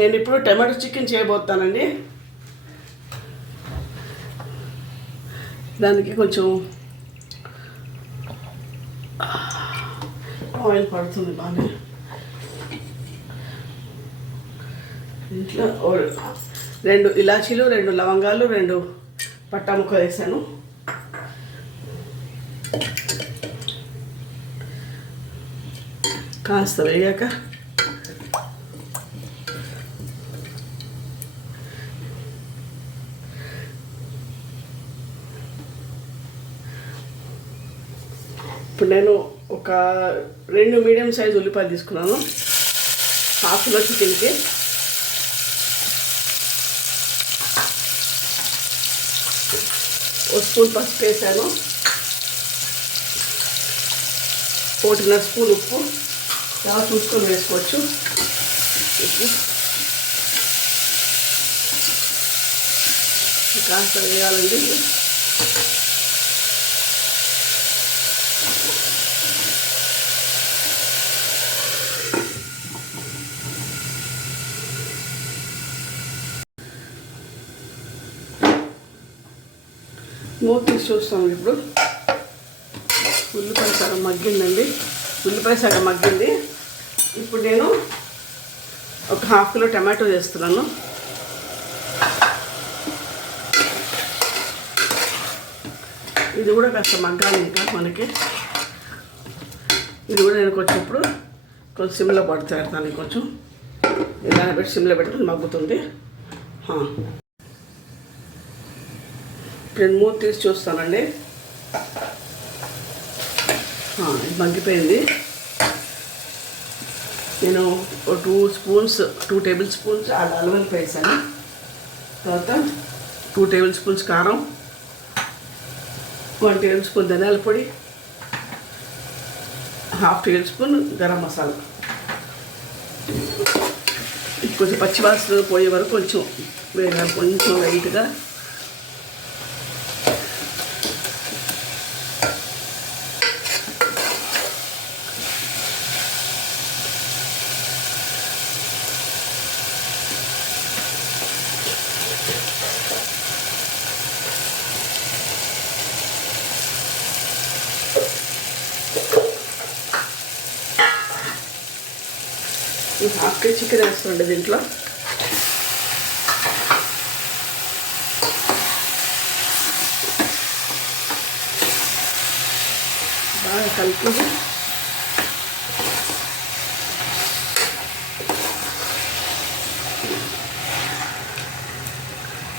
నేను ఇప్పుడు tomato chicken చేయబోతానండి. దానికి కొంచెం ఆయిల్ పడుతుంది బాగా. ఇంట్లో 2 ఇలాచీలు, 2 లవంగాలు, 2 పట్టా ముక్కలు వేసాను. కాస్త వేగాక ఇప్పుడు నేను ఒక 2 మీడియం సైజు ఉల్లిపాయలు తీసుకున్నాను. ½ కిలో చికెన్కి. ఒక స్పూన్ పసుపు వేసాను, 1.5 స్పూన్ ఉప్పు. చాలా చూసుకొని వేసుకోవచ్చు. కాస్త వేయాలండి. మూత తీసి చూస్తాము. ఇప్పుడు ఉల్లిపాయ సగం మగ్గిందండి. ఉల్లిపాయ సగం మగ్గింది. ఇప్పుడు నేను ఒక ½ కిలో టమాటో వేస్తున్నాను. ఇది కూడా కాస్త మగ్గాలి ఇంకా మనకి. ఇది కూడా నేను కొంచెం ఇప్పుడు కొంచెం సిమ్లో పెడతాను. కొంచెం ఇలా పెట్టి సిమ్లో పెట్టుకుని మగ్గుతుంది. ఇప్పుడు మూత తీసి చూస్తానండి. ఇది మగ్గిపోయింది. నేను 2 టేబుల్ స్పూన్స్ అల్లం వేసాను. తర్వాత 2 టేబుల్ స్పూన్స్ కారం, 1 టేబుల్ స్పూన్ ధనియాల పొడి, ½ టేబుల్ స్పూన్ గరం మసాలా. కొంచెం పచ్చివాసన పోయే వరకు కొంచెం వేయాలి. కొంచెం లైట్గా ½ కేజీ చికెన్ వేస్తుండే దీంట్లో. బాగా కలుపుకొని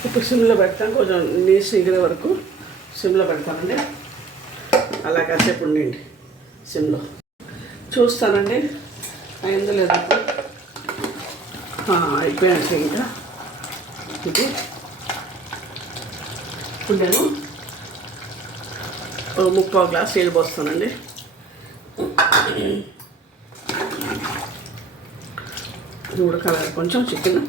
ఇప్పుడు సిమ్లో పెడతాను. కొంచెం నీసు ఎగిరే వరకు సిమ్లో పెడతానండి. అలా కాసేపు ఉండండి సిమ్లో. చూస్తానండి అయిందో లేదా. అయిపోయాక ఇంకా ఇది ఇప్పుడు నేను 3/4 గ్లాస్ నీళ్ళు పోస్తానండి. ఇది ఉడకాలి కొంచెం చికెన్.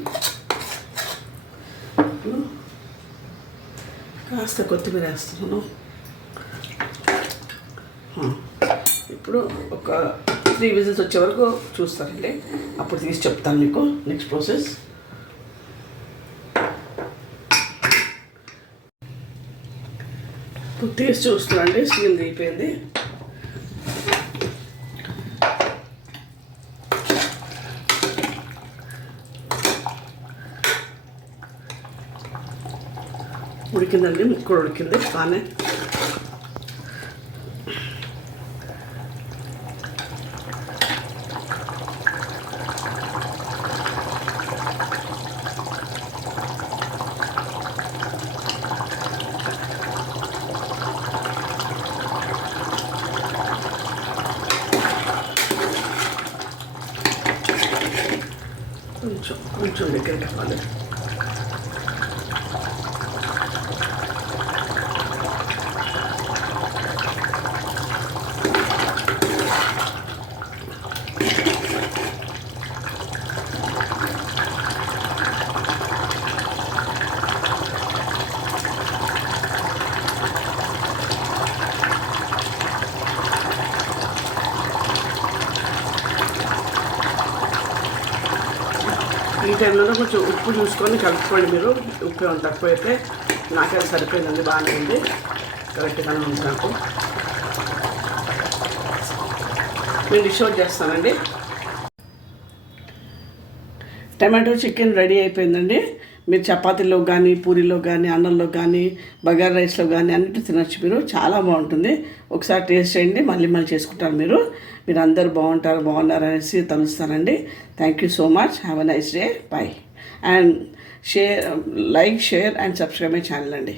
కాస్త కొత్తిమీర వేస్తున్నాను. ఇప్పుడు ఒక 3 విజిల్స్ వచ్చే వరకు చూస్తానండి. అప్పుడు తీసి చెప్తాను మీకు నెక్స్ట్ ప్రాసెస్. ఇప్పుడు తీసి చూస్తానండి. స్టీమ్ దిగిపోయింది. ఉడికిందండి. ముక్క ఉడికింది బాగానే. కొంచెం దగ్గరికి అవ్వాలి. ఈ టైంలో కొంచెం ఉప్పు చూసుకొని కలుపుకోండి మీరు. ఉప్పు ఏమైనా తక్కువైతే నాకైతే సరిపోయిందండి, బాగానే ఉంది, కరెక్ట్గానే ఉంది నాకు. నేను డిష్ అవుట్ చేస్తానండి. టమాటో చికెన్ రెడీ అయిపోయిందండి. మీరు చపాతీలో కానీ, పూరీలో కానీ, అన్నంలో కానీ, బగారా రైస్లో కానీ అన్నిటి తినొచ్చు మీరు. చాలా బాగుంటుంది. ఒకసారి టేస్ట్ చేయండి, మళ్ళీ చేసుకుంటారు మీరు. మీరు అందరు బాగున్నారు అనేసి తలుస్తానండి. Thank you so much. Have a nice day. Bye. And like, share and subscribe my channel అండి.